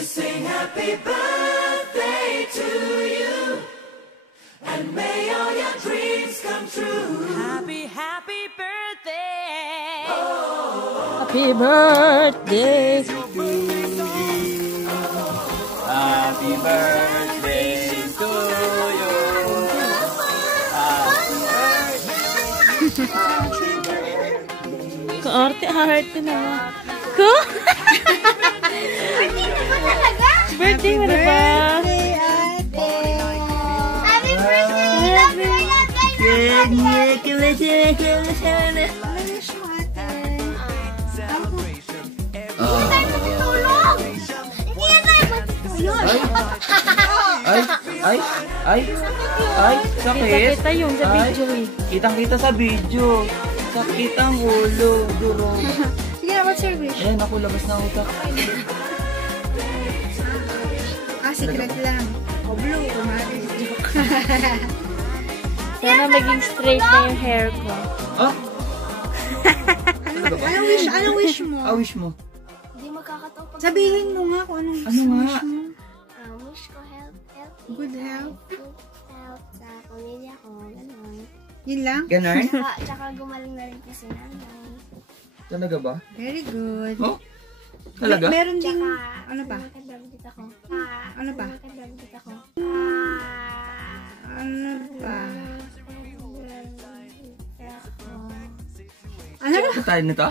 sing happy birthday to you, and may all your dreams come true. Happy, happy birthday. Oh, happy birthday to you. Happy birthday to you. Kaarte, heart na. Ko? Birthday mo na ba? Happy birthday! Love you, Ay, sakit. Kita yung sa video eh. Kitang-kita sa video. Sakit ang ulo, duro. Sige na, what's your wish? Ayan, ako labas na ang utak. Secret lang. O blue, kumari. Joke. Sana maging straight na yung hair ko. Oh? Anong wish mo? Wish mo? Hindi magkakataw pag... Sabihin mo nga kung anong Ano nga? wish mo. wish ko healthy. Good health. Good health sa pamilya ko. Ganon. Yun lang? Ganon? Tsaka gumaling na rin po si nanay. Talaga ba? Very good. Oh? Talaga? Meron ding, Tsaka... ano ba? Magkadabit ako. Ano ba? Magkadabit ako. Ano ba? Ano ba? Tayo nito?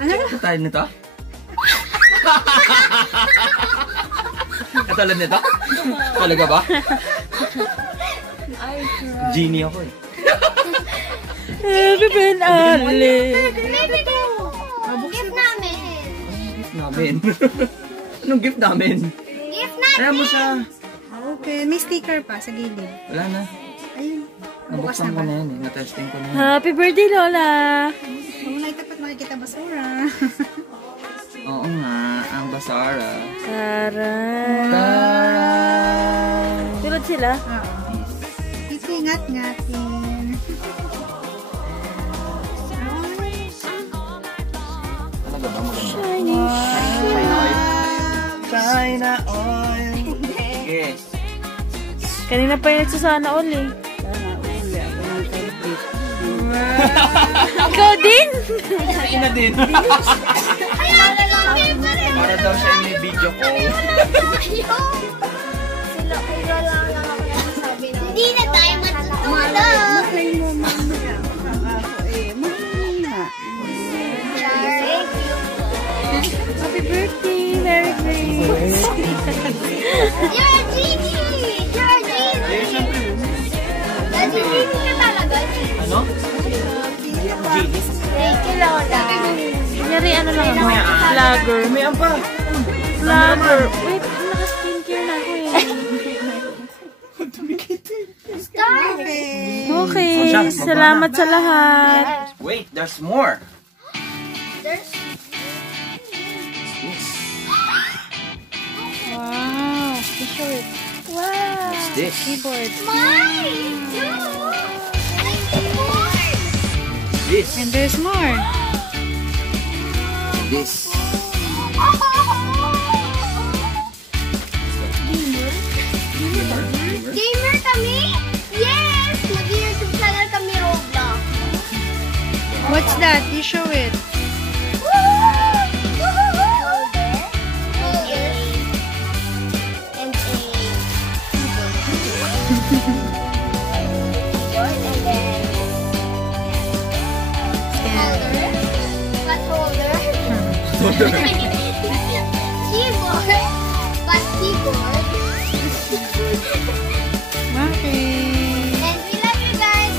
Ano ba? Tayo nito? Katulad nito? Talaga ba? Genie ako eh. Happy birthday! Gift namin! Gift namin. Anong gift namin? Gift namin! Kaya mo siya. Okay, may sticker pa sa gilid. Wala na. Ayun. Bukas Nabuksan na ko ba? na yan eh. Na-testing ko na yan. Happy birthday, Lola! Huwag na itapat makikita basura. Oo nga. Ang basara. Taray! Taray! Tulad sila? Oo. Ingat-ngatin. Talaga ba maganda? Shiny. China oil. Yes. Kanina pa yung nagsasana all eh. Ikaw din? Ina din. Para daw siya may video call. Sila, kaya lang ako yung sabi na. Hindi na tayo matutulog! Happy birthday! Merry Christmas! You're a genie! You're a genie! Daddy, genie ka talaga, genie. Ano? Genie? Thank you, Lola. Kunyari, ano lang ako? Vlogger. May pa. Vlogger. Wait, naka-skincare na ako eh. Stop! Okay, salamat sa lahat. Wait, there's more. There's... Wow, t-shirt. Wow. What's this? Keyboard. Mine! My keyboard! This. And there's more. This. Gamer kami? Yes! Nag-YouTube channel kami, Roblox. What's that? You show it. Keyboard. But keyboard. Okay. And we love you guys.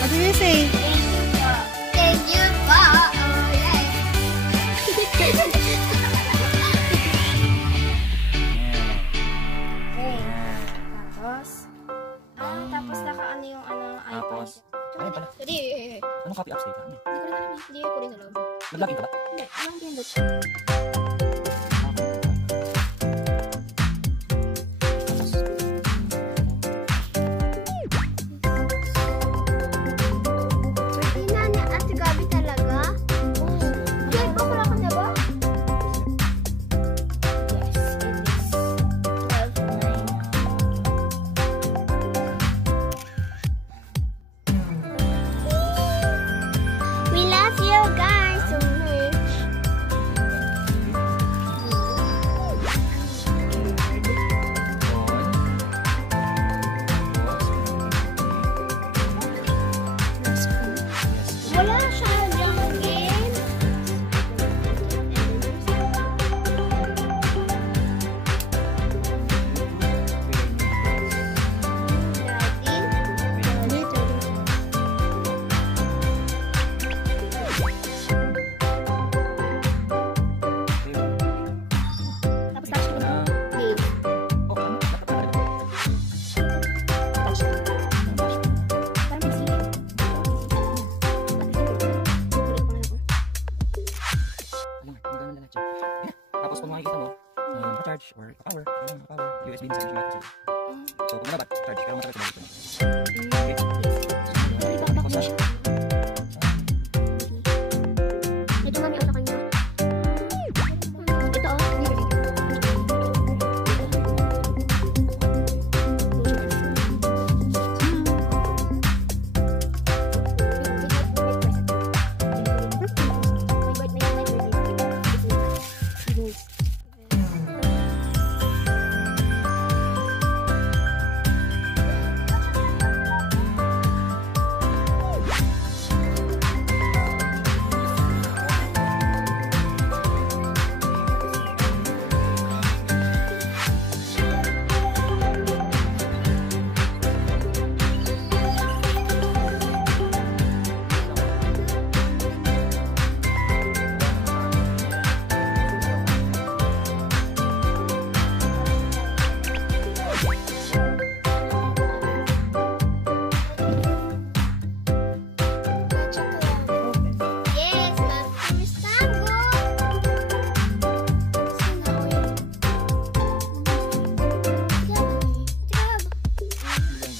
What do you say? Thank you po. Thank you po. Oh, yeah. Tapos naka-ano yung iPad. Tapos, ayun pala. Hindi. Anong copy upstate ka? Hindi ko rin alam. Hindi ko rin alam. Nag-login ka ba? Hindi. Anong pindot? power. Kailangan power. USB din sa mga kasi. So, kung dapat, charge. Kailangan matagal sa mga ito. Ito mami ako sa kanya. Ito oh. Yes, my first tango.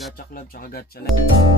Gacha club, tsaka gacha live.